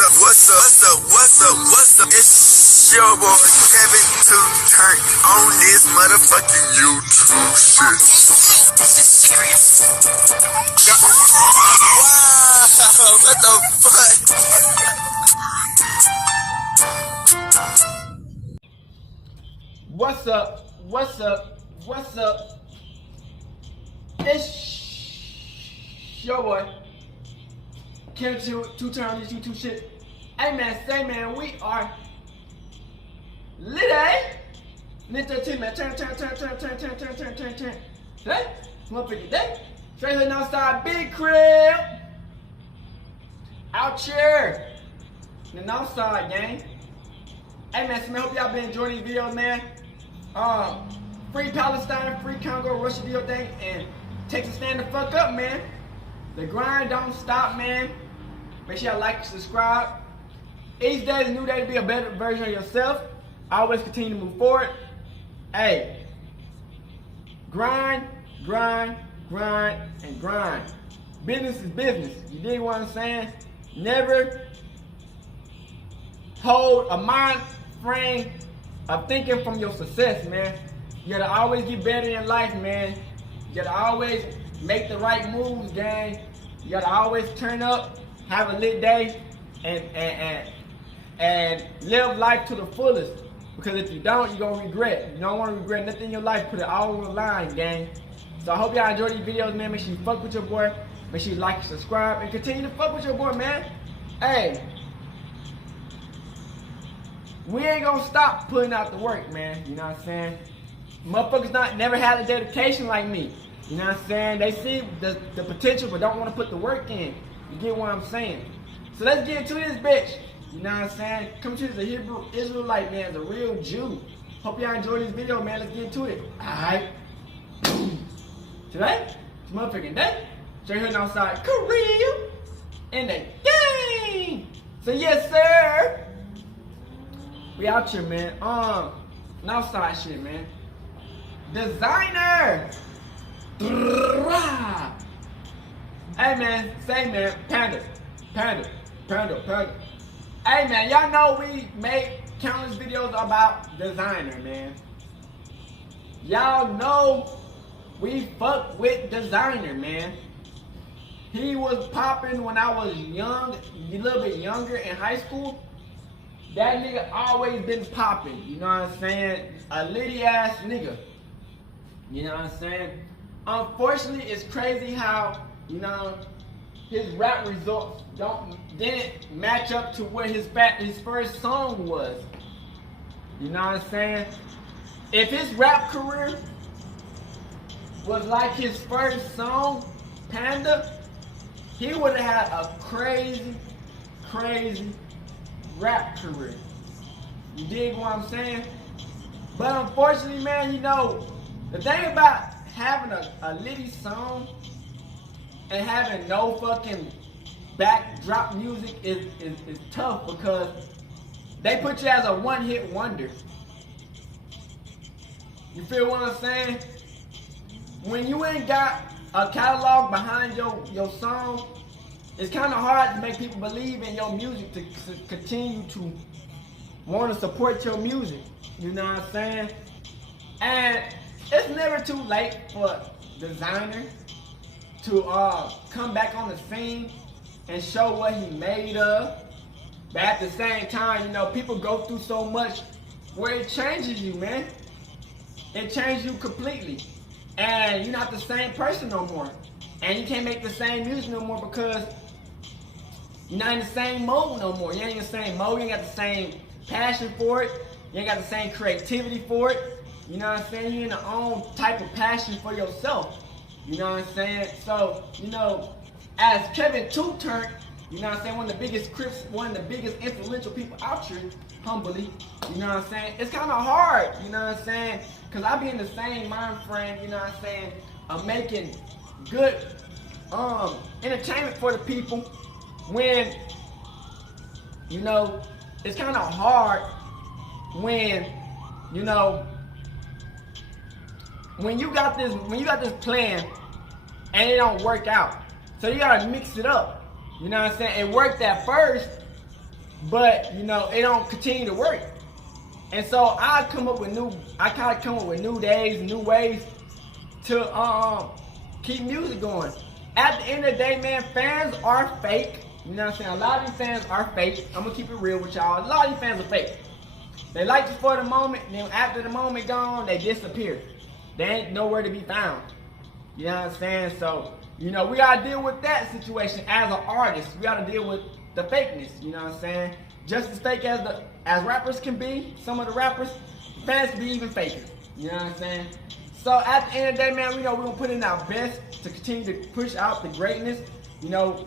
What's up? It's your boy Kevin to turn on this motherfucking YouTube shit. Wow, what the fuck? What's up? It's your boy Kevin to turn on this YouTube shit. Hey man, say man, we are lit, eh? Lit 13, man. Turn. Today, motherfucking day. Straight hood outside, big crib. Out here. And outside, gang. Hey man, so man, hope y'all been enjoying these videos, man. Free Palestine, free Congo, Russia, do your thing, and Texas stand the fuck up, man. The grind don't stop, man. Make sure y'all like and subscribe. Each day is a new day to be a better version of yourself. Always continue to move forward. Hey, grind. Business is business. You dig what I'm saying? Never hold a mind frame of thinking from your success, man. You gotta always get better in life, man. You gotta always make the right moves, gang. You gotta always turn up, have a lit day, and live life to the fullest. Because if you don't, you're gonna regret. You don't wanna regret nothing in your life. Put it all on the line, gang. So I hope y'all enjoy these videos, man. Make sure you fuck with your boy. Make sure you like and subscribe. And continue to fuck with your boy, man. Hey, we ain't gonna stop putting out the work, man. You know what I'm saying? Motherfuckers never had a dedication like me. You know what I'm saying? They see the potential but don't want to put the work in. You get what I'm saying? So let's get into this bitch. You know what I'm saying? Come to the Hebrew Israelite, man, the real Jew. Hope y'all enjoy this video, man. Let's get into it. Alright. Today, it's motherfucking day. Straight here outside Korea. In the game. So yes, sir. We out here, man. Outside shit, man. Designer. Hey man, say man, panda. Hey man, y'all know we make countless videos about designer, man. Y'all know we fuck with designer, man. He was popping when I was young, a little bit younger in high school. That nigga always been popping, you know what I'm saying? A litty ass nigga. You know what I'm saying? Unfortunately, it's crazy how, you know, his rap results didn't match up to what his first song was. You know what I'm saying? If his rap career was like his first song, Panda, he would have had a crazy rap career. You dig what I'm saying? But unfortunately, man, you know, the thing about having a litty song and having no fucking backdrop music is tough because they put you as a one-hit wonder. You feel what I'm saying? When you ain't got a catalog behind your song, it's kind of hard to make people believe in your music to continue to want to support your music. You know what I'm saying? And it's never too late for designer to come back on the scene and show what he made of. But at the same time, you know, people go through so much where it changes you, man. It changes you completely. And you're not the same person no more. And you can't make the same music no more because you're not in the same mode no more. You ain't in the same mode. You ain't got the same passion for it. You ain't got the same creativity for it. You know what I'm saying? You're in your own type of passion for yourself. You know what I'm saying? So, you know, as Kevin Two-Turn, you know what I'm saying, one of the biggest influential people out here, humbly, you know what I'm saying? It's kind of hard, you know what I'm saying? Because I be in the same mind frame, you know what I'm saying, of making good entertainment for the people when, you know, it's kind of hard when, you know, when you got this plan and it don't work out. So you gotta mix it up. You know what I'm saying? It worked at first, but you know it don't continue to work. And so I kind of come up with new days, new ways to keep music going. At the end of the day, man, fans are fake. You know what I'm saying? A lot of these fans are fake. I'm gonna keep it real with y'all. A lot of these fans are fake. They like you for the moment, and then after the moment gone, they disappear. They ain't nowhere to be found. You know what I'm saying? So, you know, we gotta deal with that situation as an artist. We gotta deal with the fakeness, you know what I'm saying? Just as fake as rappers can be, some of the rappers, fans can be even faker. You know what I'm saying? So at the end of the day, man, we know we're gonna put in our best to continue to push out the greatness. You know,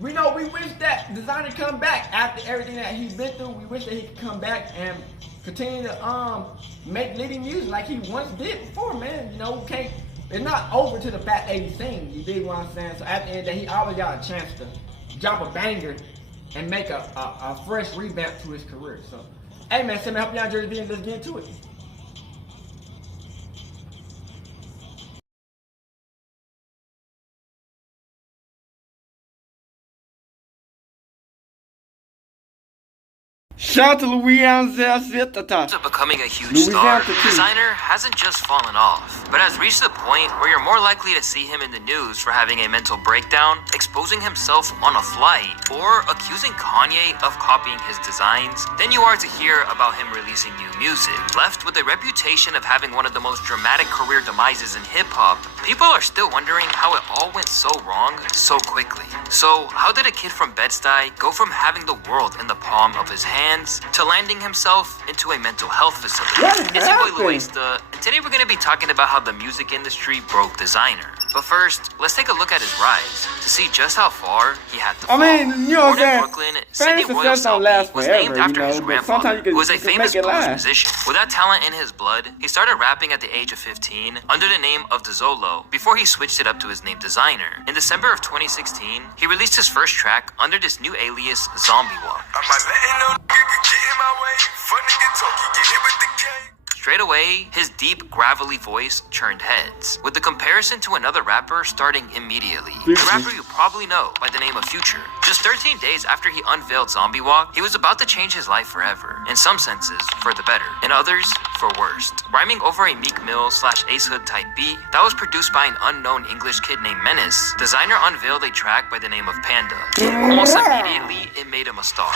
we wish that Designer come back after everything that he's been through. We wish that he could come back and continue to make leading music like he once did before, man. You know, it's not over to the fact that he sings. You dig what I'm saying? So at the end of the day, he always got a chance to drop a banger and make a fresh revamp to his career. So, hey man, send me help you out, Jersey, and let's get into it. Shout out to Louisiana. To becoming a huge star, Designer hasn't just fallen off, but has reached the point where you're more likely to see him in the news for having a mental breakdown, exposing himself on a flight, or accusing Kanye of copying his designs, than you are to hear about him releasing new music. Left with a reputation of having one of the most dramatic career demises in hip-hop, people are still wondering how it all went so wrong so quickly. So, how did a kid from Bed-Stuy go from having the world in the palm of his hand to landing himself into a mental health facility? It's your boy Luista, and today we're going to be talking about how the music industry broke Designer. But first, let's take a look at his rise to see just how far he had to fall. I mean, you know what I'm saying? Brooklyn, Sidney Royal Selby was named after his grandfather, who was a famous blues musician. With that talent in his blood, he started rapping at the age of 15 under the name of Dezolo before he switched it up to his name Designer. In December of 2016, he released his first track under this new alias, Zombie Walk. Straight away, his deep, gravelly voice turned heads, with the comparison to another rapper starting immediately. The rapper you probably know by the name of Future. Just 13 days after he unveiled Zombie Walk, he was about to change his life forever. In some senses, for the better. In others, for worst. Rhyming over a Meek Mill / Ace Hood type beat that was produced by an unknown English kid named Menace, Designer unveiled a track by the name of Panda. Almost immediately, it made him a star.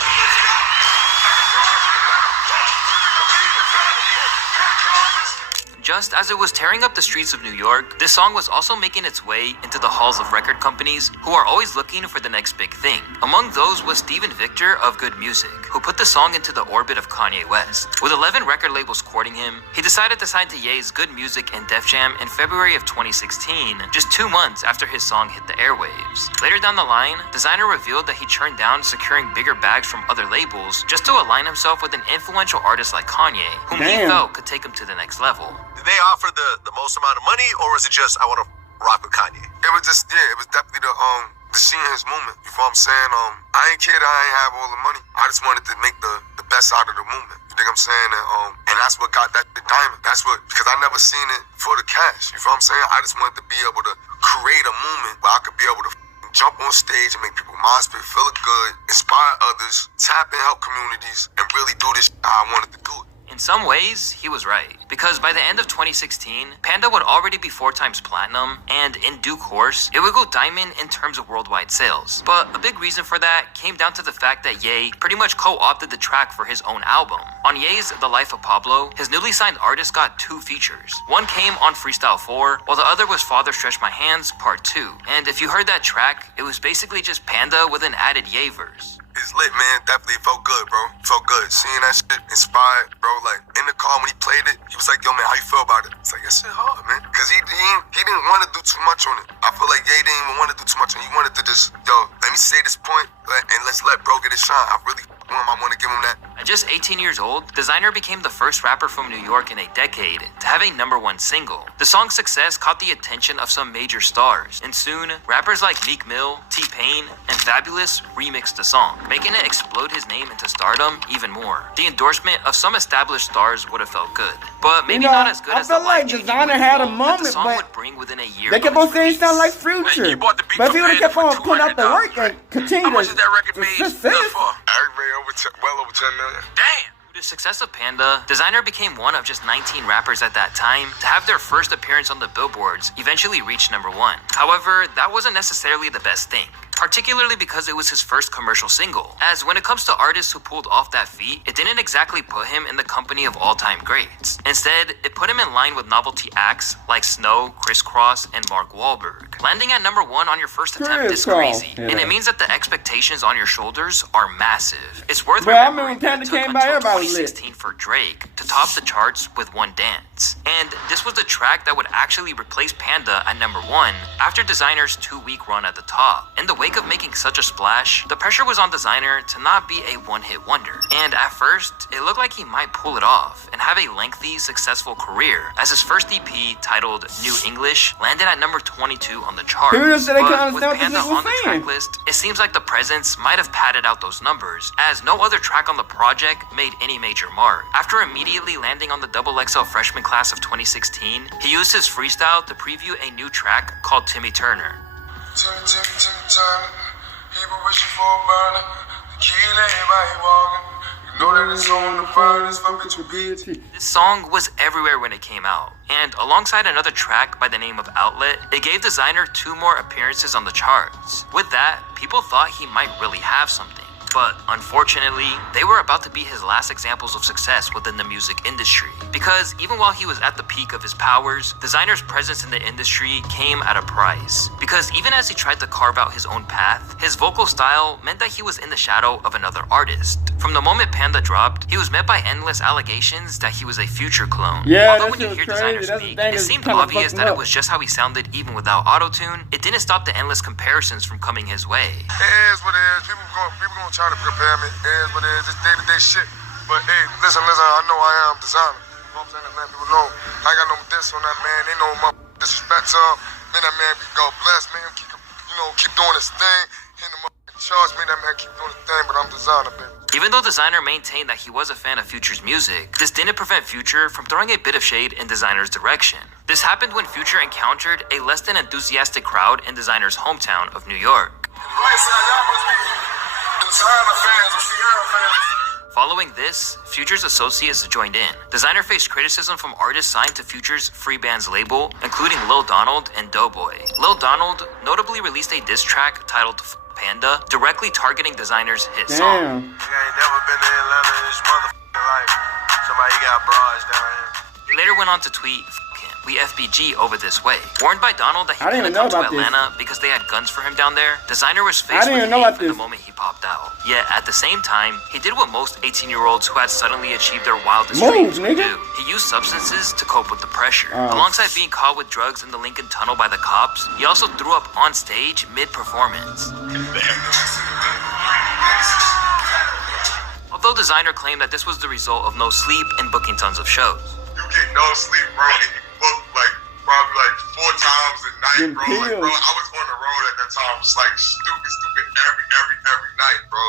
Just as it was tearing up the streets of New York, this song was also making its way into the halls of record companies who are always looking for the next big thing. Among those was Steven Victor of Good Music, who put the song into the orbit of Kanye West. With 11 record labels courting him, he decided to sign to Ye's Good Music and Def Jam in February of 2016, just 2 months after his song hit the airwaves. Later down the line, Designer revealed that he turned down securing bigger bags from other labels just to align himself with an influential artist like Kanye, whom he felt could take him to the next level. Did they offer the most amount of money, or was it just I want to rock with Kanye? It was just it was definitely the seeing his movement. You know what I'm saying? I ain't kid, I ain't have all the money. I just wanted to make the best out of the movement. You think I'm saying? And that's what got that the diamond. That's what, because I never seen it for the cash. You know what I'm saying? I just wanted to be able to create a movement where I could be able to jump on stage and make people mosh pit, feel it good, inspire others, tap and help communities, and really do this how I wanted to do it. In some ways, he was right, because by the end of 2016, Panda would already be 4 times platinum, and in due course, it would go diamond in terms of worldwide sales. But a big reason for that came down to the fact that Ye pretty much co-opted the track for his own album. On Ye's The Life of Pablo, his newly signed artist got 2 features. One came on Freestyle 4, while the other was Father Stretch My Hands Part 2. And if you heard that track, it was basically just Panda with an added Ye verse. It's lit, man. Definitely felt good, bro. Felt good. Seeing that shit inspired, bro. Like, in the car when he played it, he was like, yo, man, how you feel about it? It's like, that shit hard, man. Because he didn't want to do too much on it. I feel like Ye didn't even want to do too much on it. He wanted to just, yo, let me say this point, and let's let bro get his shine. I really want to give him that. At just 18 years old, Designer became the first rapper from New York in a decade to have a #1 single. The song's success caught the attention of some major stars, and soon, rappers like Meek Mill, T-Pain, and Fabulous remixed the song, making it explode his name into stardom even more. The endorsement of some established stars would have felt good, but maybe not as good as the like Designer had a moment, the song but would bring within a year. they kept on saying it sound like Future. But if he would have kept on putting out the work and continued how much is that record made success, for? I made over well over 10 million. Damn! Due to the success of Panda, Designer became one of just 19 rappers at that time to have their first appearance on the billboards eventually reach #1. However, that wasn't necessarily the best thing, particularly because it was his first commercial single, as when it comes to artists who pulled off that feat, it didn't exactly put him in the company of all-time greats. Instead, it put him in line with novelty acts like Snow, Criss Cross, and Mark Wahlberg. Landing at #1 on your first attempt is crazy, and it means that the expectations on your shoulders are massive. It's worth remembering that it took until 2016 for Drake to top the charts with One Dance. And this was the track that would actually replace Panda at #1 after Designer's 2-week run at the top. In the wake of making such a splash, the pressure was on Designer to not be a one-hit wonder. And at first, it looked like he might pull it off and have a lengthy, successful career, as his first EP, titled New English, landed at #22 on the chart. But with Panda on the track list, it seems like the presence might have padded out those numbers, as no other track on the project made any major mark. After immediately landing on the XXL freshman class of 2016, he used his freestyle to preview a new track called Timmy Turner. People wishing for a burner. The key everybody walking. You know that it's on the furnace for bitch. This song was everywhere when it came out, and alongside another track by the name of Outlet, it gave Designer 2 more appearances on the charts. With that, people thought he might really have something. But unfortunately, they were about to be his last examples of success within the music industry. Because even while he was at the peak of his powers, Designer's presence in the industry came at a price. Because even as he tried to carve out his own path, his vocal style meant that he was in the shadow of another artist. From the moment Panda dropped, he was met by endless allegations that he was a Future clone. Although when you hear Designer speak, it seemed obvious that it was just how he sounded even without autotune, it didn't stop the endless comparisons from coming his way. It is what it is. People gonna try to compare me. It is what it is. It's day-to-day shit. But hey, listen, I know I am Designer. You know what I'm saying? Let people know. I ain't got no diss on that man. They know my disrespect to him. Man, that man be God bless, man. Keep doing his thing. Hitting him up in charge. Man, that man keep doing his thing, but I'm Designer, baby. Even though Designer maintained that he was a fan of Future's music, this didn't prevent Future from throwing a bit of shade in Designer's direction. This happened when Future encountered a less than enthusiastic crowd in Designer's hometown of New York. Right side, y'all must be Designer fans or Sierra fans. Following this, Future's associates joined in. Designer faced criticism from artists signed to Future's Free Bands label, including Lil Donald and Doughboy. Lil Donald notably released a diss track titled Panda, directly targeting Designer's hit song. You ain't never been to Atlanta in this motherfucking life. Somebody got bras down here. He later went on to tweet, "We FBG over this way." Warned by Donald that he couldn't come to Atlanta because they had guns for him down there, Designer was faced with hate from the moment he popped out. Yet at the same time, he did what most 18-year-olds who had suddenly achieved their wildest dreams would do. He used substances to cope with the pressure. Alongside being caught with drugs in the Lincoln Tunnel by the cops, he also threw up on stage mid-performance. Although Designer claimed that this was the result of no sleep and booking tons of shows. You get no sleep, bro, and you book probably 4 times a night, bro. I was on the road at that time. It was stupid every night, bro.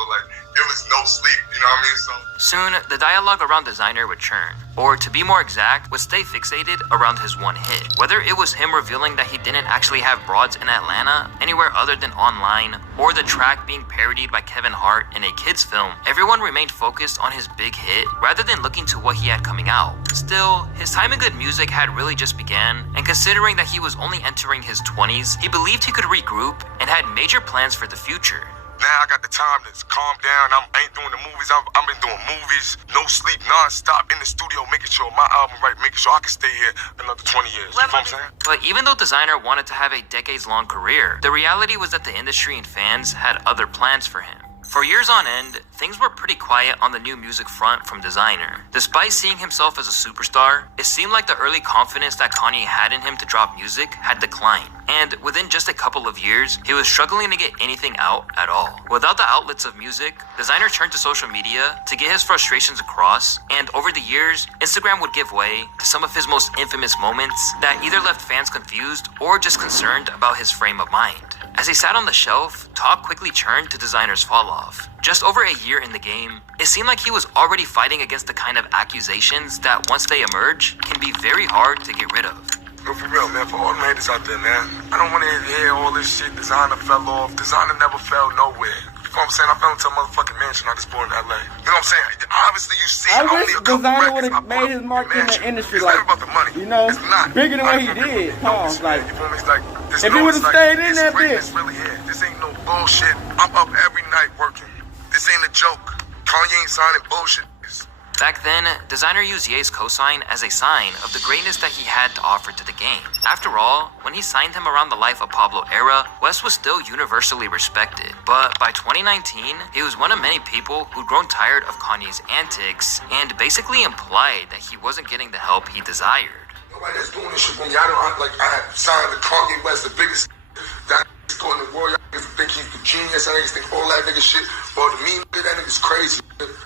It was no sleep, you know what I mean? So soon, the dialogue around Designer would churn, or to be more exact, would stay fixated around his one hit. Whether it was him revealing that he didn't actually have broads in Atlanta, anywhere other than online, or the track being parodied by Kevin Hart in a kids film, everyone remained focused on his big hit rather than looking to what he had coming out. Still, his time in good music had really just began, and considering that he was only entering his 20s, he believed he could regroup and had major plans for the future. Now I got the time to calm down. I ain't doing the movies. I've been doing movies, no sleep, non-stop in the studio, making sure my album right, making sure I can stay here another 20 years. You know what I'm saying? But even though Designer wanted to have a decades-long career, the reality was that the industry and fans had other plans for him. For years on end, things were pretty quiet on the new music front from Designer. Despite seeing himself as a superstar, it seemed like the early confidence that Kanye had in him to drop music had declined. And within just a couple of years, he was struggling to get anything out at all. Without the outlets of music, Designer turned to social media to get his frustrations across, and over the years, Instagram would give way to some of his most infamous moments that either left fans confused or just concerned about his frame of mind. As he sat on the shelf, talk quickly turned to Designer's fall-off. Just over a year in the game, it seemed like he was already fighting against the kind of accusations that once they emerge, can be very hard to get rid of. No, for real, man, for all the haters out there, man. I don't want to hear all this shit. Designer fell off. Designer never fell nowhere. You know what I'm saying? I fell into a motherfucking mansion. I just born in LA. You know what I'm saying? Obviously, you see I only wish a couple Designer records. would have made his mark in the industry, It's like, not about the money. you know, It's not. bigger than what he did. Pause. Like, if he would have stayed in that bitch. Really here. This ain't no bullshit. I'm up every night working. This ain't a joke. Kanye ain't signing bullshit. Back then, Designer used Ye's cosign as a sign of the greatness that he had to offer to the game. After all, when he signed him around the Life of Pablo era, West was still universally respected. But by 2019, he was one of many people who'd grown tired of Kanye's antics and basically implied that he wasn't getting the help he desired. Nobody that's doing this shit for me. I don't like. I signed to Kanye West, the biggest that going in the world. Y'all niggas think he's the genius. I niggas think all that nigga shit. Well, to me, that nigga's crazy.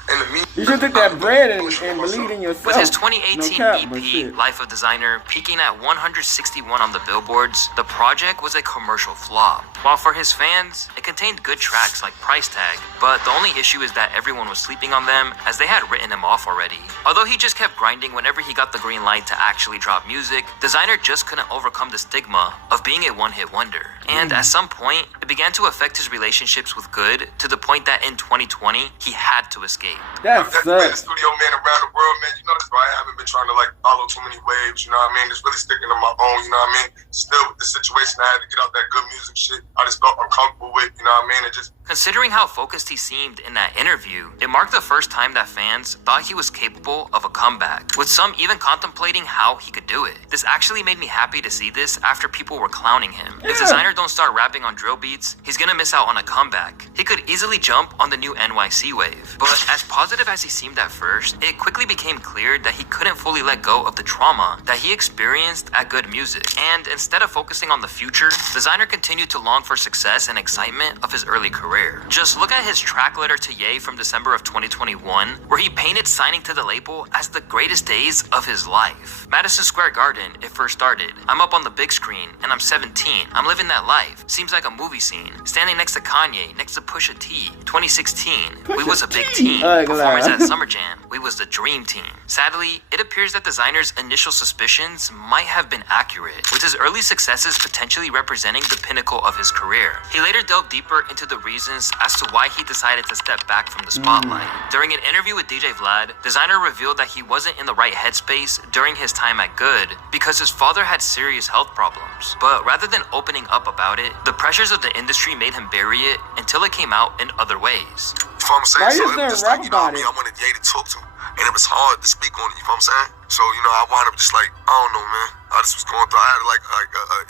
And to me, you should take that bread and believe in yourself. With his 2018 no cap, EP, Life of Designer, peaking at 161 on the billboards, the project was a commercial flop. While for his fans, it contained good tracks like Price Tag, but the only issue is that everyone was sleeping on them as they had written him off already. Although he just kept grinding whenever he got the green light to actually drop music, Designer just couldn't overcome the stigma of being a one-hit wonder. And at some point, it began to affect his relationships with Good to the point that in 2020, he had to escape. That I've been a sucks. studio man around the world, man. You know that's why I haven't been trying to like follow too many waves. You know what I mean? Just really sticking to my own. You know what I mean? Still with the situation, I had to get out that good music shit. I just felt uncomfortable with. You know what I mean? It just. Considering how focused he seemed in that interview, it marked the first time that fans thought he was capable of a comeback, with some even contemplating how he could do it. This actually made me happy to see this after people were clowning him. If Designer don't start rapping on drill beats, he's gonna miss out on a comeback. He could easily jump on the new NYC wave. But as positive as he seemed at first, it quickly became clear that he couldn't fully let go of the trauma that he experienced at Good Music. And instead of focusing on the future, Designer continued to long for success and excitement of his early career. Just look at his track letter to Ye from December of 2021, where he painted signing to the label as the greatest days of his life. Madison Square Garden, it first started. I'm up on the big screen, and I'm 17. I'm living that life. Seems like a movie scene. Standing next to Kanye, next to Pusha T. 2016, we was a big team. Performance at Summer Jam, we was the dream team. Sadly, it appears that Designer's initial suspicions might have been accurate, with his early successes potentially representing the pinnacle of his career. He later delved deeper into the reasons as to why he decided to step back from the spotlight. During an interview with DJ Vlad, Designer revealed that he wasn't in the right headspace during his time at Good because his father had serious health problems. But rather than opening up about it, the pressures of the industry made him bury it until it came out in other ways. You know what I'm saying? Why So is it there was just rap like, you know what I about mean? it? I wanted Ye to talk to, and it was hard to speak on it. You know what I'm saying? So you know, I wound up just like, I don't know, man. I just was going through. I had like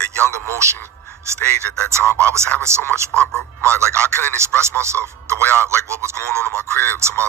a young emotion stage at that time, but I was having so much fun, bro. Like I couldn't express myself the way I like what was going on in my crib to my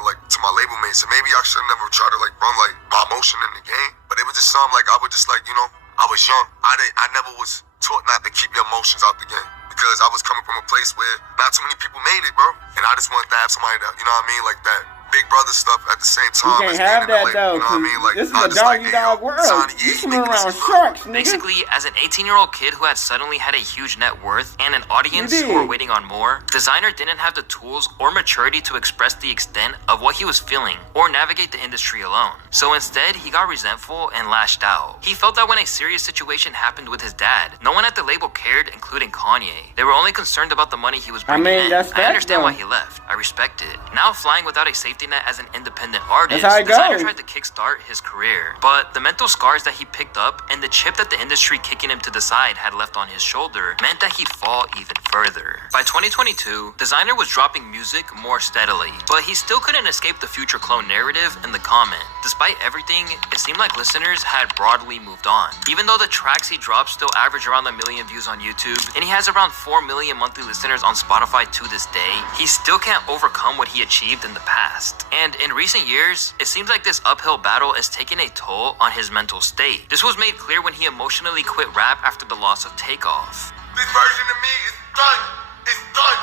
label mates. And maybe I should never try to like run like my emotion in the game, but it was just something like I would just like, you know, I was young. I never was taught not to keep your emotions out the game because I was coming from a place where not too many people made it, bro. And I just wanted to have somebody that, you know what I mean, like that big brother stuff at the same time. You can't have that though, cause this is a dog-eat-dog world. You swimming around sharks, nigga. Basically, as an 18-year-old kid who had suddenly had a huge net worth and an audience who were waiting on more, Designer didn't have the tools or maturity to express the extent of what he was feeling or navigate the industry alone. So instead, he got resentful and lashed out. He felt that when a serious situation happened with his dad, no one at the label cared, including Kanye. They were only concerned about the money he was bringing in. I understand why he left. I respect it. Now flying without a safety net as an independent artist, Designer tried to kickstart his career. But the mental scars that he picked up and the chip that the industry kicking him to the side had left on his shoulder meant that he'd fall even further. By 2022, Designer was dropping music more steadily, but he still couldn't escape the future clone narrative in the comment. Despite everything, it seemed like listeners had broadly moved on. Even though the tracks he dropped still average around 1 million views on YouTube, and he has around 4 million monthly listeners on Spotify to this day, he still can't overcome what he achieved in the past. And in recent years, it seems like this uphill battle is taking a toll on his mental state. This was made clear when he emotionally quit rap after the loss of Takeoff. This version of me is done. It's done.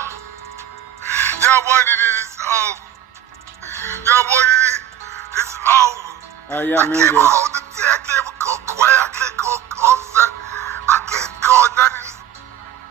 Y'all wanted it, it's over. Y'all wanted it, it's over. Oh yeah, I remember I can't this. hold the T, I can't go Quay, I can't go Offset, I can't go none of these.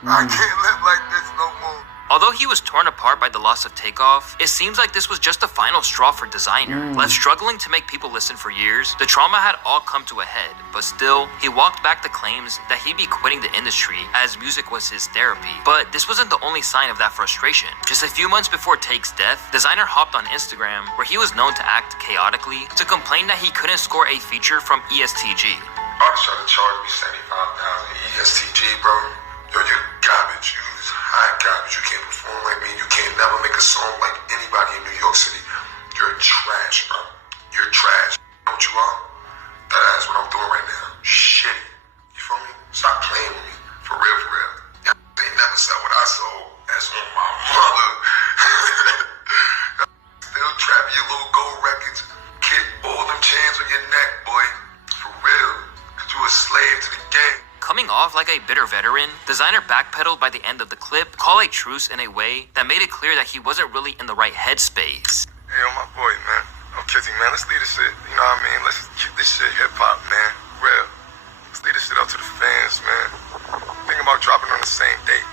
I can't live like this no more. Although he was torn apart by the loss of Takeoff, it seems like this was just the final straw for Designer. Left struggling to make people listen for years, the trauma had all come to a head, but still, he walked back the claims that he'd be quitting the industry as music was his therapy. But this wasn't the only sign of that frustration. Just a few months before Take's death, Designer hopped on Instagram, where he was known to act chaotically, to complain that he couldn't score a feature from ESTG. Artists try to charge me 75,000 ESTG, bro. Yo, you're garbage. You is hot garbage. You can't perform like me. You can't never make a song like anybody in New York City. You're trash, bro. You're trash. You know what you are? That's what I'm doing right now. Shitty. You feel me? Stop playing with me. For real, for real. They never sell what I sold. That's on my mother. Still trapping your little gold records. Get all them chains on your neck, boy. For real. Cause you a slave to the game. Coming off like a bitter veteran, Designer backpedaled by the end of the clip, called a truce in a way that made it clear that he wasn't really in the right headspace. Hey, yo, my boy, man. I'm Kizzy, man. Let's leave this shit. You know what I mean? Let's keep this shit hip-hop, man. Real. Let's leave this shit up to the fans, man. Think about dropping on the same date.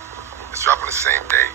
Let's drop on the same day.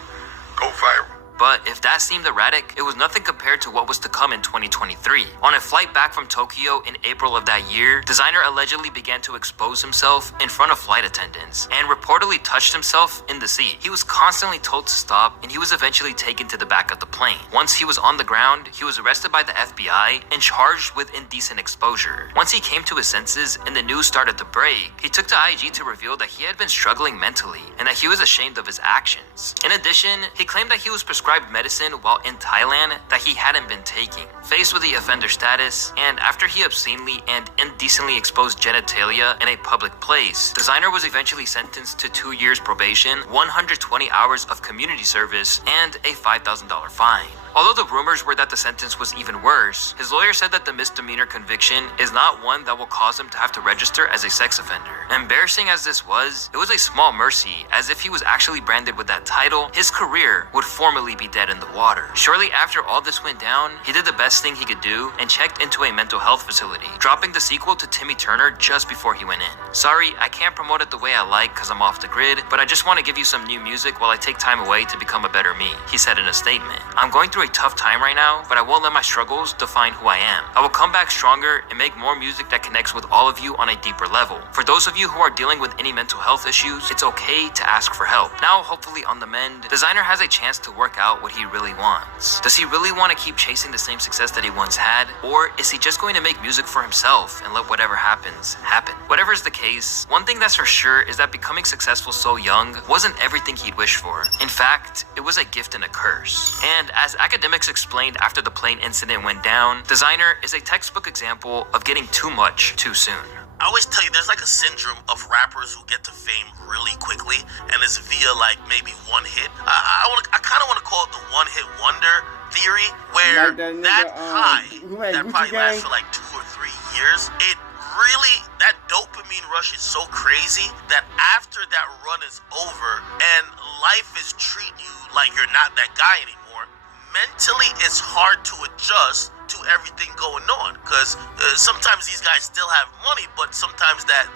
Go viral. But if that seemed erratic, it was nothing compared to what was to come in 2023. On a flight back from Tokyo in April of that year, Designer allegedly began to expose himself in front of flight attendants and reportedly touched himself in the seat. He was constantly told to stop, and he was eventually taken to the back of the plane. Once he was on the ground, he was arrested by the FBI and charged with indecent exposure. Once he came to his senses and the news started to break, he took to IG to reveal that he had been struggling mentally and that he was ashamed of his actions. In addition, he claimed that he was prescribed medicine while in Thailand that he hadn't been taking. Faced with the offender status, and after he obscenely and indecently exposed genitalia in a public place, Designer was eventually sentenced to 2 years probation, 120 hours of community service, and a $5,000 fine. Although the rumors were that the sentence was even worse, his lawyer said that the misdemeanor conviction is not one that will cause him to have to register as a sex offender. Embarrassing as this was, it was a small mercy, as if he was actually branded with that title, his career would formally be dead in the water. Shortly after all this went down, he did the best thing he could do and checked into a mental health facility, dropping the sequel to Timmy Turner just before he went in. Sorry, I can't promote it the way I like cause I'm off the grid, but I just want to give you some new music while I take time away to become a better me, he said in a statement. I'm going through a tough time right now, but I won't let my struggles define who I am. I will come back stronger and make more music that connects with all of you on a deeper level. For those of you who are dealing with any mental health issues, it's okay to ask for help. Now, hopefully on the mend, Designer has a chance to work out what he really wants. Does he really want to keep chasing the same success that he once had? Or is he just going to make music for himself and let whatever happens, happen? Whatever is the case, one thing that's for sure is that becoming successful so young wasn't everything he'd wished for. In fact, it was a gift and a curse. And as academics explained after the plane incident went down, Designer is a textbook example of getting too much too soon. I always tell you, there's like a syndrome of rappers who get to fame really quickly, and it's via like maybe one hit. I kind of want to call it the one-hit wonder theory, where like that high that probably lasts for like 2 or 3 years, it really, that dopamine rush is so crazy that after that run is over and life is treating you like you're not that guy anymore, mentally it's hard to adjust to everything going on, because sometimes these guys still have money, but sometimes that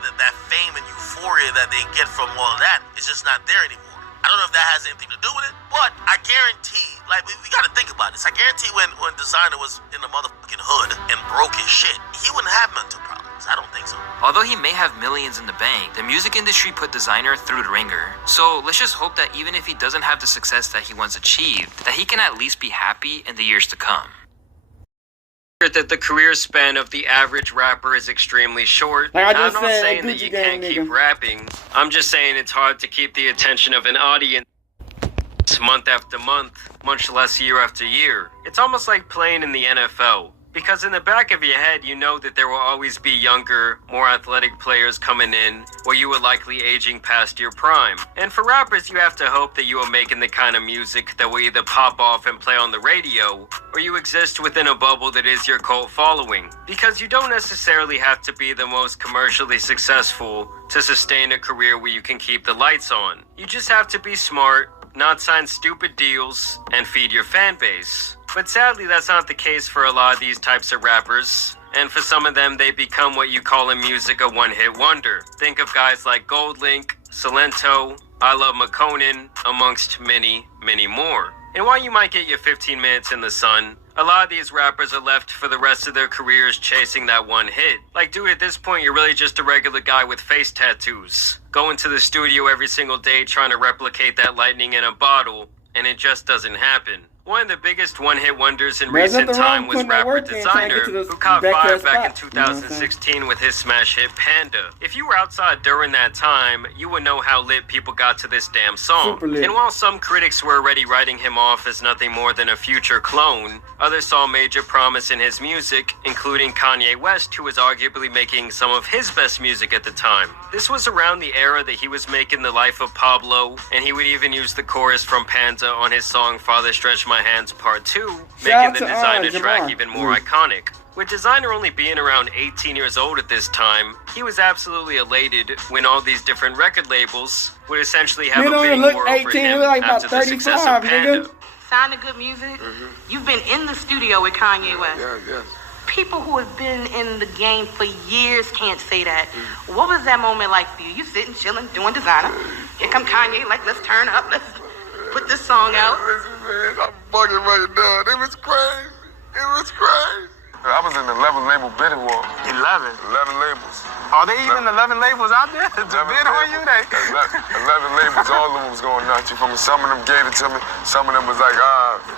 fame and euphoria that they get from all of that is just not there anymore. I don't know if that has anything to do with it, but I guarantee, like, we gotta think about this. I guarantee when Designer was in the motherfucking hood and broke his shit, he wouldn't have mental problems. I don't think so. Although he may have millions in the bank, the music industry put Designer through the ringer. So let's just hope that even if he doesn't have the success that he once achieved, that he can at least be happy in the years to come. That the career span of the average rapper is extremely short. Like I just I'm not said, saying that you can't keep rapping. I'm just saying it's hard to keep the attention of an audience month after month, much less year after year. It's almost like playing in the NFL. Because in the back of your head, you know that there will always be younger, more athletic players coming in, or you are likely aging past your prime. And for rappers, you have to hope that you are making the kind of music that will either pop off and play on the radio, or you exist within a bubble that is your cult following. Because you don't necessarily have to be the most commercially successful to sustain a career where you can keep the lights on. You just have to be smart, not sign stupid deals, and feed your fan base. But sadly, that's not the case for a lot of these types of rappers. And for some of them, they become what you call in music a one-hit wonder. Think of guys like Goldlink, Salento, I Love McConan, amongst many, many more. And while you might get your 15 minutes in the sun, a lot of these rappers are left for the rest of their careers chasing that one hit. Like, dude, at this point, you're really just a regular guy with face tattoos. Going to the studio every single day trying to replicate that lightning in a bottle, and it just doesn't happen. One of the biggest one-hit wonders in recent time was rapper Designer, who caught fire back in 2016 with his smash hit Panda. If you were outside during that time, you would know how lit people got to this damn song. And while some critics were already writing him off as nothing more than a future clone, others saw major promise in his music, including Kanye West, who was arguably making some of his best music at the time. This was around the era that he was making The Life of Pablo, and he would even use the chorus from Panda on his song Father Stretch My Hands Part 2, making the Designer track even more iconic. With Designer only being around 18 years old at this time, he was absolutely elated when all these different record labels would essentially have a big war over him after the success of Panda. Sign to good music. You've been in the studio with Kanye West. Yeah. People who have been in the game for years can't say that. What was that moment like for you? You sitting, chilling, doing Designer. Here come Kanye, like, let's turn up, let's put this song out. Listen, man, I'm fucking right now. It was crazy. I was in the 11 label bidding war. 11 labels. Are they even 11 labels out there to bid on you? 11 labels, all of them was going nuts. You feel me? Some of them gave it to me. Some of them was like,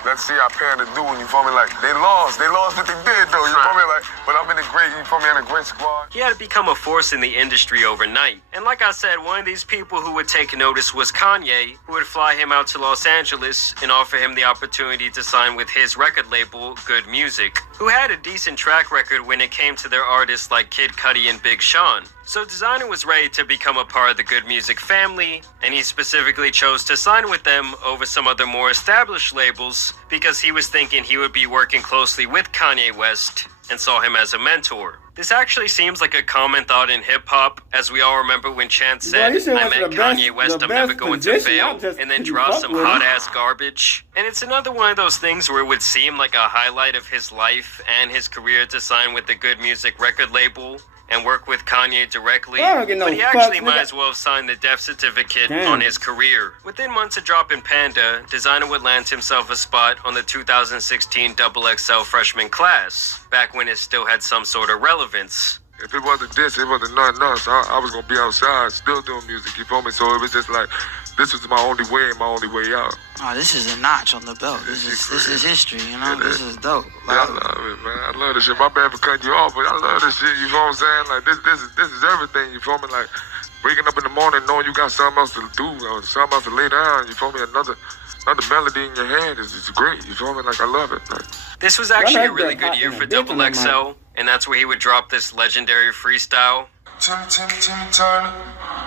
let's see how Panda do. And you feel me? Like, they lost what they did, though. You feel me? Like, but I'm in a great, you feel me? In a great squad. He had to become a force in the industry overnight. And like I said, one of these people who would take notice was Kanye, who would fly him out to Los Angeles and offer him the opportunity to sign with his record label, Good Music, who had a decent track record when it came to their artists like Kid Cudi and Big Sean. So Designer was ready to become a part of the Good Music family, and he specifically chose to sign with them over some other more established labels because he was thinking he would be working closely with Kanye West and saw him as a mentor. This actually seems like a common thought in hip-hop, as we all remember when Chance said, I met Kanye West, I'm never going to fail, and then dropped some hot-ass garbage. And it's another one of those things where it would seem like a highlight of his life and his career to sign with the Good Music record label and work with Kanye directly, but he actually might as well have signed the death certificate on his career. Within months of dropping Panda, Designer would land himself a spot on the 2016 XXL freshman class, back when it still had some sort of relevance. If it wasn't this, it wasn't nothing else. I was gonna be outside, still doing music, you feel me? So it was just like, this was my only way and my only way out. Oh, this is a notch on the belt. This is history, you know? This is dope. Yeah, I love it, man. I love this shit. My bad for cutting you off, but I love this shit, you know what I'm saying? Like, this is everything, you feel me? Like, waking up in the morning knowing you got something else to do, or something else to lay down, you feel me? Another melody in your head is great, you feel me? Like, I love it. Like, this was actually a really good year for XXL, and that's where he would drop this legendary freestyle. Timmy Turner,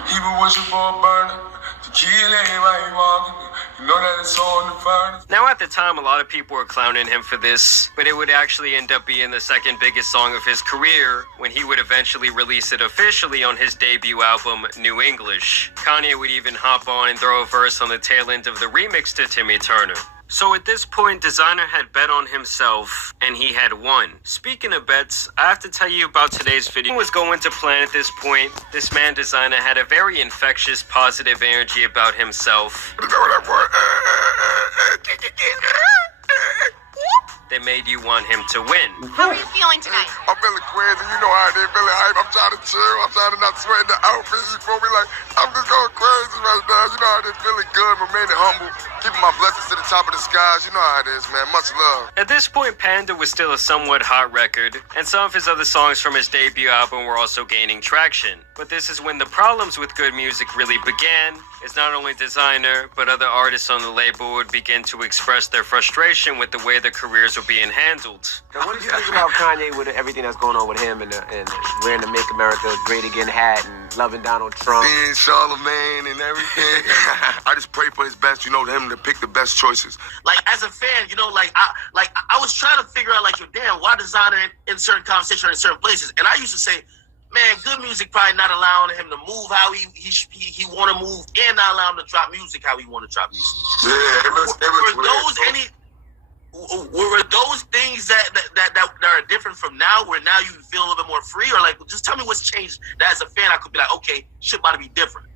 he been wishing for a burner. To kill anybody walking, you know that it's on the furnace. Now at the time, a lot of people were clowning him for this, but it would actually end up being the second biggest song of his career when he would eventually release it officially on his debut album, New English. Kanye would even hop on and throw a verse on the tail end of the remix to Timmy Turner. So at this point, Designer had bet on himself, and he had won. Speaking of bets, I have to tell you about today's video. It was going to plan at this point. This man, Designer, had a very infectious, positive energy about himself that made you want him to win. How are you feeling tonight? I'm feeling crazy, you know how I did, feeling hype. I'm trying to chill, I'm trying to not sweat in the outfit, you feel me? Like, I'm just going crazy right now, you know how I did, feeling good, remaining humble, keeping my blessings to the top of the skies, you know how it is, man, much love. At this point, Panda was still a somewhat hot record, and some of his other songs from his debut album were also gaining traction. But this is when the problems with Good Music really began, as not only Designer, but other artists on the label would begin to express their frustration with the way their careers were being handled. Now, what do you think about Kanye with everything that's going on with him and wearing the Make America Great Again hat and loving Donald Trump? Seeing Charlemagne and everything. I just pray for his best, you know, him to pick the best choices. Like, as a fan, you know, I was trying to figure out, like, damn, why Designer in certain conversations or in certain places? And I used to say, man, Good Music probably not allowing him to move how he want to move, and not allowing him to drop music how he want to drop music. Yeah, were those things that are different from now, where now you feel a little bit more free? Or, like, just tell me what's changed that as a fan I could be like, okay, shit about to be different.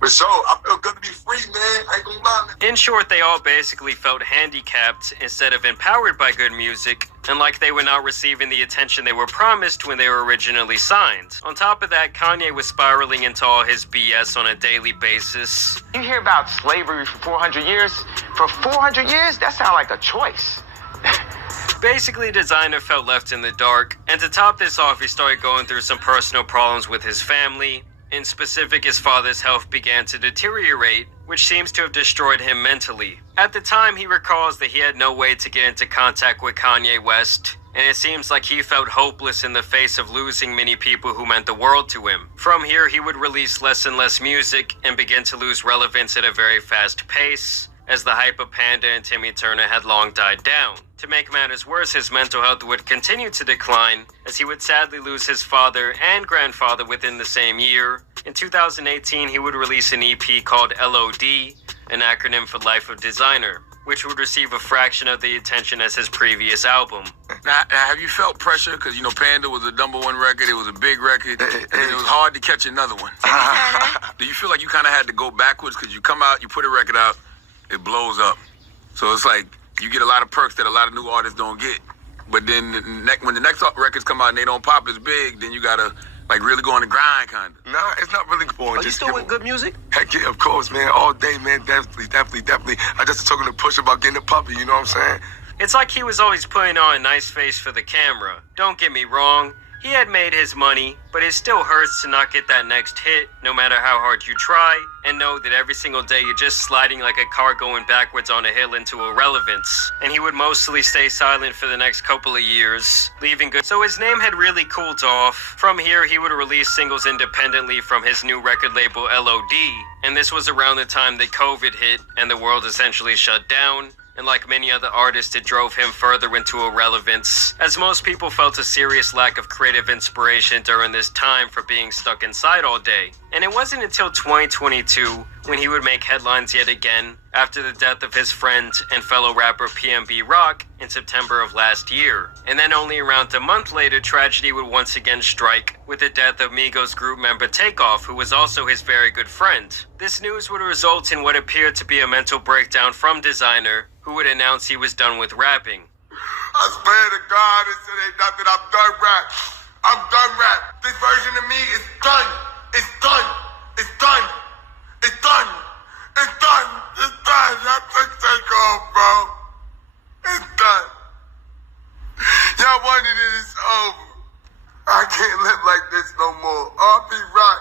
For sure, I feel good to be free, man. I ain't gonna lie, man. In short, they all basically felt handicapped instead of empowered by good music, and like they were not receiving the attention they were promised when they were originally signed. On top of that, Kanye was spiraling into all his BS on a daily basis. You hear about slavery for 400 years? For 400 years? That sounds like a choice. Basically, Designer felt left in the dark, and to top this off, he started going through some personal problems with his family. In specific, his father's health began to deteriorate, which seems to have destroyed him mentally. At the time, he recalls that he had no way to get into contact with Kanye West, and it seems like he felt hopeless in the face of losing many people who meant the world to him. From here, he would release less and less music and begin to lose relevance at a very fast pace, as the hype of Panda and Timmy Turner had long died down. To make matters worse, his mental health would continue to decline, as he would sadly lose his father and grandfather within the same year. In 2018, he would release an EP called LOD, an acronym for Life of Designer, which would receive a fraction of the attention as his previous album. Now, have you felt pressure? Because, you know, Panda was a #1 record, it was a big record, and it was hard to catch another one. Do you feel like you kind of had to go backwards? Because you come out, you put a record out, it blows up. So it's like, you get a lot of perks that a lot of new artists don't get. But then when the next records come out and they don't pop as big, then you gotta like really go on the grind, kind of. Nah, it's not really going. Are you still with good music? Heck yeah, of course, man. All day, man. Definitely. I just talking to Push about getting a puppy, you know what I'm saying? It's like he was always putting on a nice face for the camera. Don't get me wrong, he had made his money, but it still hurts to not get that next hit, no matter how hard you try, and know that every single day you're just sliding like a car going backwards on a hill into irrelevance. And he would mostly stay silent for the next couple of years, leaving good. So his name had really cooled off. From here, he would release singles independently from his new record label LOD, and this was around the time that COVID hit and the world essentially shut down. And like many other artists, it drove him further into irrelevance, as most people felt a serious lack of creative inspiration during this time for being stuck inside all day. And it wasn't until 2022 when he would make headlines yet again, after the death of his friend and fellow rapper PNB Rock in September of last year. And then only around a month later, tragedy would once again strike, with the death of Migos group member Takeoff, who was also his very good friend. This news would result in what appeared to be a mental breakdown from Designer, who would announce he was done with rapping. I swear to God, it ain't nothing. I'm done rap. I'm done rap. This version of me is done. It's done. It's done. It's done. It's done. It's done. I took Takeoff, bro. It's done. Y'all wanted it. It's over. I can't live like this no more. RP Rock.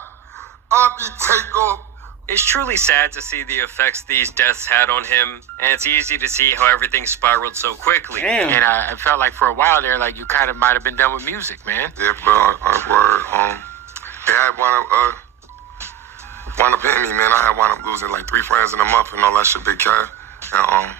RP Takeoff. It's truly sad to see the effects these deaths had on him, and it's easy to see how everything spiraled so quickly. Damn. And I felt like for a while there, like you kind of might have been done with music, man. Yeah, but they had wound up hitting me, man. I had wound up losing like 3 friends in a month and all that shit they care. And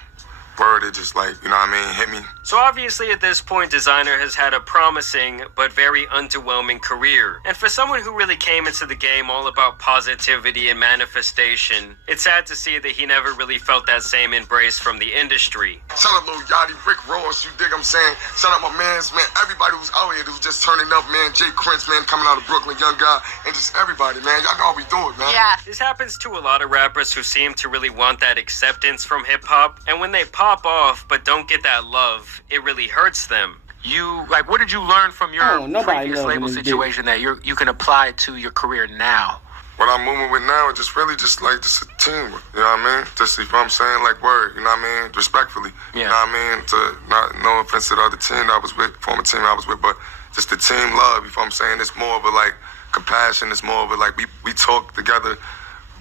word, it just like, you know what I mean, hit me. So obviously at this point, Designer has had a promising but very underwhelming career. And for someone who really came into the game all about positivity and manifestation, it's sad to see that he never really felt that same embrace from the industry. Shout out Lil Yachty, Rick Ross, you dig what I'm saying? Shout out my mans, man, everybody who's out here who's just turning up, man. Jay Prince, man, coming out of Brooklyn, young guy, and just everybody, man. Y'all know how we do it, man. Yeah. This happens to a lot of rappers who seem to really want that acceptance from hip-hop, and when they pop off but don't get that love, it really hurts them. You, like, what did you learn from your previous label situation that you can apply to your career now? What I'm moving with now is just really just like just a teamwork, you know what I mean? Just, if I'm saying like word, you know what I mean? Respectfully, you know what I mean? No offense to the other team that I was with, former team I was with, but just the team love, if I'm saying it's more of a like compassion, it's more of a like we talk together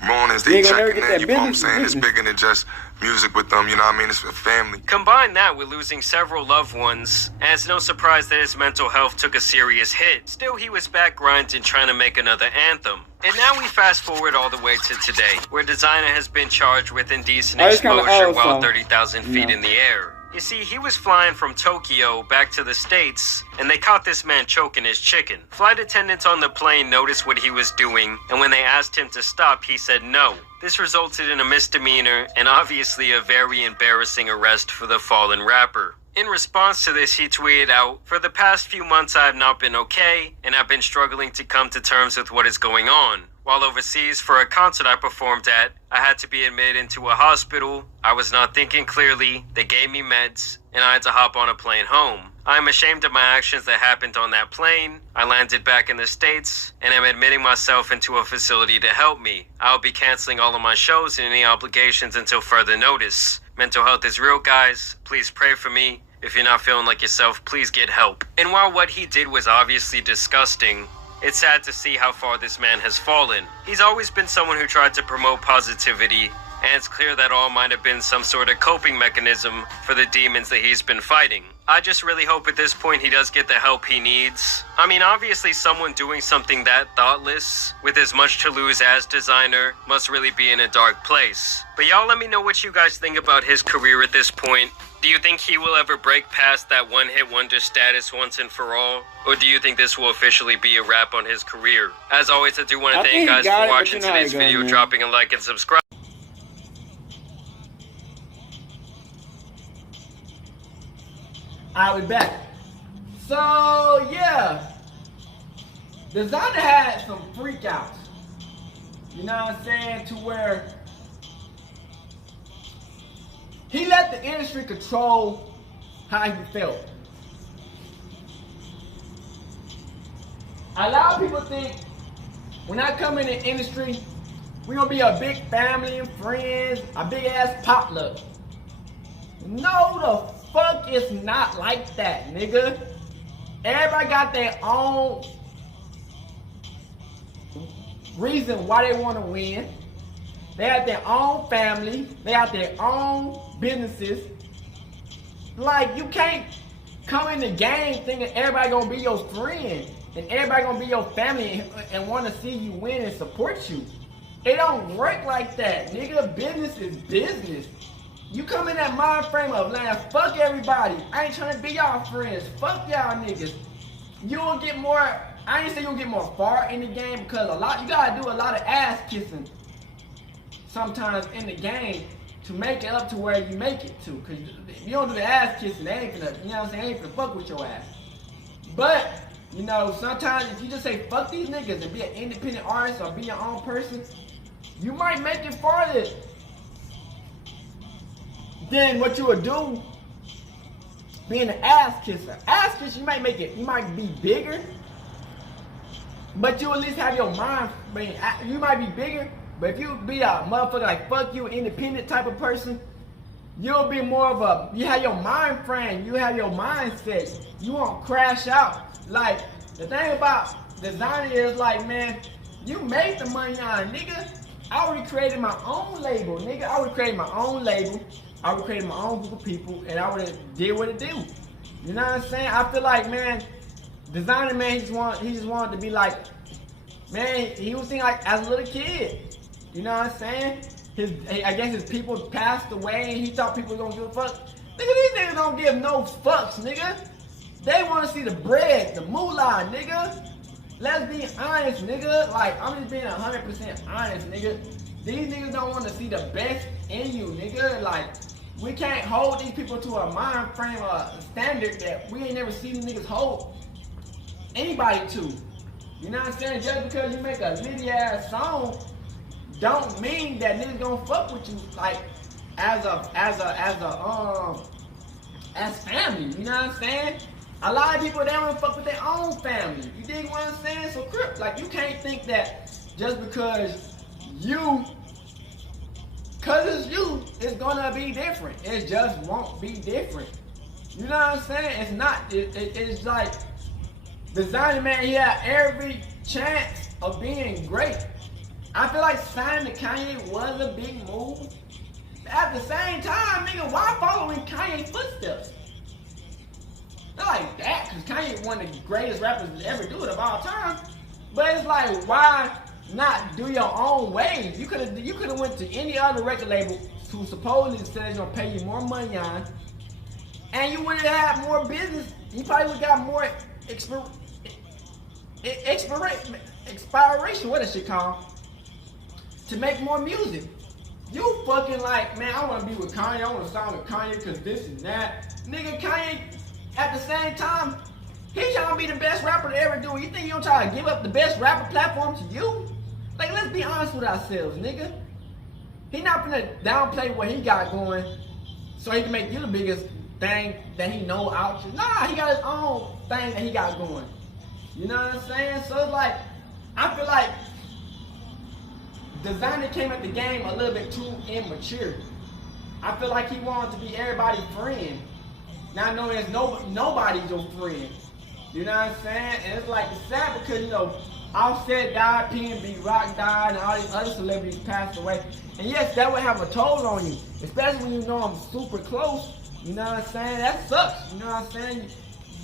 mornings, they checking in, you know what I'm saying? It's bigger than just music with them, you know what I mean? It's a family. Combine that with losing several loved ones, and it's no surprise that his mental health took a serious hit. Still, he was back grinding trying to make another anthem. And now we fast forward all the way to today, where Designer has been charged with indecent exposure while 30,000 feet in the air. You see, he was flying from Tokyo back to the States, and they caught this man choking his chicken. Flight attendants on the plane noticed what he was doing, and when they asked him to stop, he said no. This resulted in a misdemeanor and obviously a very embarrassing arrest for the fallen rapper. In response to this, he tweeted out, "For the past few months I have not been okay, and I've been struggling to come to terms with what is going on." while overseas for a concert I performed at. I had to be admitted into a hospital. I was not thinking clearly. They gave me meds, and I had to hop on a plane home. I am ashamed of my actions that happened on that plane. I landed back in the States, and am admitting myself into a facility to help me. I'll be canceling all of my shows and any obligations until further notice. Mental health is real, guys. Please pray for me. If you're not feeling like yourself, please get help. And while what he did was obviously disgusting, it's sad to see how far this man has fallen. He's always been someone who tried to promote positivity, and it's clear that all might have been some sort of coping mechanism for the demons that he's been fighting. I just really hope at this point he does get the help he needs. I mean, obviously someone doing something that thoughtless, with as much to lose as Designer, must really be in a dark place. But y'all let me know what you guys think about his career at this point. Do you think he will ever break past that one-hit wonder status once and for all? Or do you think this will officially be a wrap on his career? As always, I do want to thank you guys for watching today's video, dropping a like and subscribe. I'll be back. So, yeah. Designer had some freakouts. You know what I'm saying? To where he let the industry control how he felt. A lot of people think when I come in the industry, we're gonna be a big family and friends, a big ass potluck. No, the fuck it's not like that, nigga. Everybody got their own reason why they want to win. They have their own family. They have their own businesses. Like, you can't come in the game thinking everybody gonna be your friend and everybody gonna be your family and want to see you win and support you. It don't work like that, nigga. Business is business. You come in that mind frame of, man, fuck everybody. I ain't trying to be y'all friends. Fuck y'all niggas. You'll get more, I ain't say you'll get more far in the game because you gotta do a lot of ass kissing sometimes in the game to make it up to where you make it to. Cause if you don't do the ass kissing, they ain't gonna, you know what I'm saying, they ain't gonna fuck with your ass. But, you know, sometimes if you just say fuck these niggas and be an independent artist or be your own person, you might make it farther than what you would do being an ass kisser. Ass kisser, you might make it, you might be bigger, but you at least have your mind, you might be bigger, but if you be a motherfucker like fuck you, independent type of person, you'll be more of a, you have your mind frame, you have your mindset, you won't crash out. Like, the thing about Designer is like, man, you made the money on, nigga. I already created my own label, nigga. I already created my own label. I would create my own group of people and I would have did what it do. You know what I'm saying? I feel like, man, Designer, man, he just wanted to be like, man, he was thinking like as a little kid. You know what I'm saying? I guess his people passed away and he thought people were gonna give a fuck. Nigga, these niggas don't give no fucks, nigga. They wanna see the bread, the moolah, nigga. Let's be honest, nigga. Like, I'm just being 100% honest, nigga. These niggas don't want to see the best in you, nigga. Like, we can't hold these people to a mind frame or a standard that we ain't never seen these niggas hold anybody to. You know what I'm saying? Just because you make a litty ass song don't mean that niggas gonna fuck with you like as family. You know what I'm saying? A lot of people, they don't fuck with their own family. You dig what I'm saying? So Crip, like, you can't think that just because it's you, it's gonna be different. It just won't be different. You know what I'm saying? It's not. It's like Designer, man, he had every chance of being great. I feel like signing to Kanye was a big move. At the same time, nigga, why following Kanye's footsteps? Not like that, because Kanye one of the greatest rappers to ever do it of all time. But it's like, why not do your own way? You could have went to any other record label who supposedly said it's gonna pay you more money on, and you would have had more business. You probably would have got more expiration, what is shit called, to make more music. You fucking like, man, I want to be with Kanye, I want to sign with Kanye because this and that. Nigga, Kanye, at the same time, he's trying to be the best rapper to ever do it. You think you don't try to give up the best rapper platform to you? Like, let's be honest with ourselves, nigga. He not gonna downplay what he got going so he can make you the biggest thing that he know out you. Nah, he got his own thing that he got going. You know what I'm saying? So it's like, I feel like Designer came at the game a little bit too immature. I feel like he wanted to be everybody's friend. Not knowing there's nobody's your friend. You know what I'm saying? And it's like, it's sad because, you know, Offset died, PNB Rock died, and all these other celebrities passed away. And yes, that would have a toll on you, especially when you know I'm super close. You know what I'm saying? That sucks. You know what I'm saying?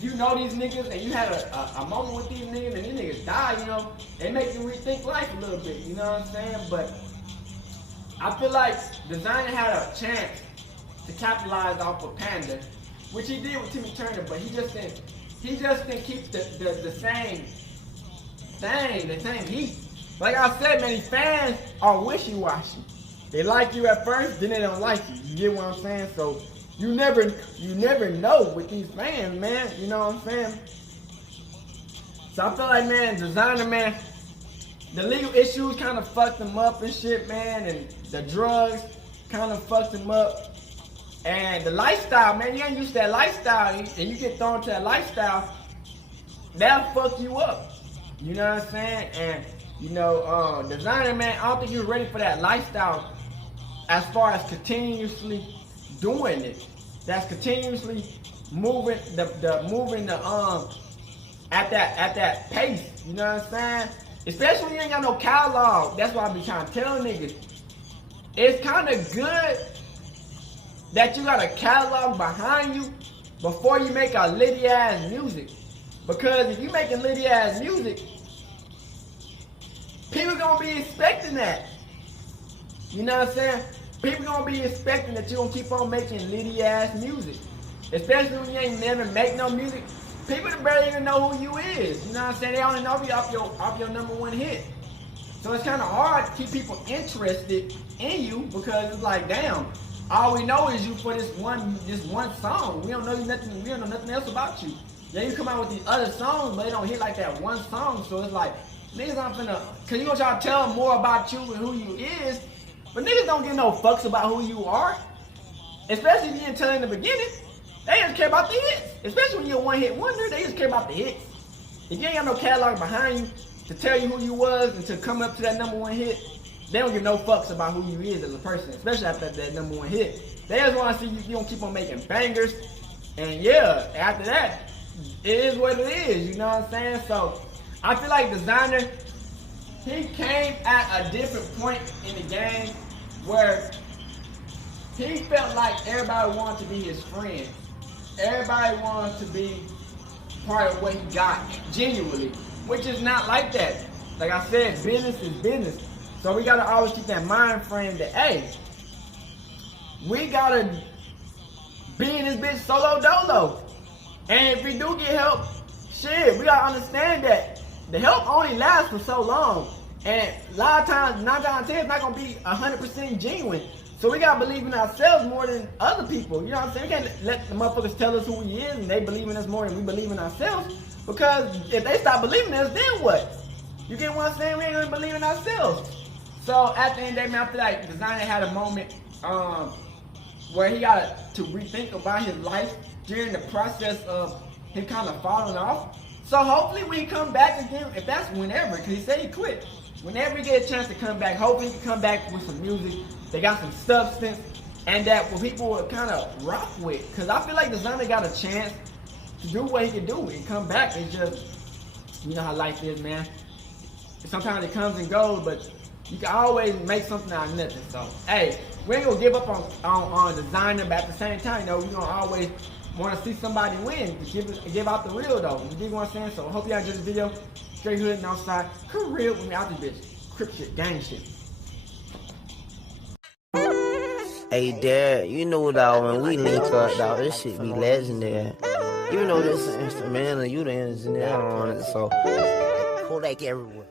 You know these niggas, and you had a moment with these niggas, and these niggas die, you know. They make you rethink life a little bit, you know what I'm saying? But I feel like Designer had a chance to capitalize off of Panda, which he did with Timmy Turner, but he just didn't keep the same thing, the same heat. Like I said, man, these fans are wishy-washy. They like you at first, then they don't like you. You get what I'm saying? So you never know with these fans, man. You know what I'm saying? So I feel like, man, Designer, man, the legal issues kind of fucked him up and shit, man, and the drugs kind of fucked him up. And the lifestyle, man, you ain't used to that lifestyle, and you get thrown to that lifestyle, that'll fuck you up. You know what I'm saying? And, you know, Designer, man, I don't think he was ready for that lifestyle as far as continuously doing it. That's continuously moving at that pace. You know what I'm saying? Especially when you ain't got no catalog. That's why I be trying to tell niggas. It's kind of good that you got a catalog behind you before you make a litty ass music. Because if you making litty ass music, people gonna be expecting that. You know what I'm saying? People gonna be expecting that you gonna keep on making litty ass music. Especially when you ain't never make no music. People barely even know who you is. You know what I'm saying? They only know you off your #1 hit. So it's kind of hard to keep people interested in you because it's like, damn, all we know is you for this one song. We don't know you nothing. We don't know nothing else about you. Then you come out with these other songs, but they don't hit like that one song. So it's like, niggas aren't finna, cause you gonna try to tell them more about you and who you is, but niggas don't give no fucks about who you are. Especially if you didn't tell in the beginning. They just care about the hits. Especially when you're a one-hit wonder, they just care about the hits. If you ain't got no catalog behind you to tell you who you was and to come up to that #1 hit, they don't give no fucks about who you is as a person, especially after that #1 hit. They just want to see you don't keep on making bangers. And yeah, after that, it is what it is, you know what I'm saying? So, I feel like Designer, he came at a different point in the game where he felt like everybody wanted to be his friend. Everybody wanted to be part of what he got, genuinely, which is not like that. Like I said, business is business. So we gotta always keep that mind frame that, hey, we gotta be in this bitch solo dolo. And if we do get help, shit, we gotta understand that the help only lasts for so long. And a lot of times, 9 times out of 10, it's not gonna be 100% genuine. So we gotta believe in ourselves more than other people. You know what I'm saying? We can't let the motherfuckers tell us who we is and they believe in us more than we believe in ourselves. Because if they stop believing in us, then what? You get what I'm saying? We ain't gonna believe in ourselves. So at the end of the day, man, I feel like Designer had a moment where he got to rethink about his life during the process of him kind of falling off. So hopefully when he come back again, if that's whenever, because he said he quit. Whenever he get a chance to come back, hopefully he can come back with some music. They got some substance, and that what people will kind of rock with. Because I feel like Designer got a chance to do what he can do and come back. It's just, you know how life is, man. Sometimes it comes and goes, but you can always make something out of nothing. So, hey, we ain't gonna give up on Designer, but at the same time, you know, we're gonna always want to see somebody win, give out the real though. You dig what I'm saying? So, I hope y'all enjoyed this video. Straight hood and outside, career with me out this bitch. Crip shit, gang shit. Hey, Dad, you know, dawg, when we link up, dawg, this shit be legendary. You know this is instrumental, you the engineer on it, so Kodak everywhere.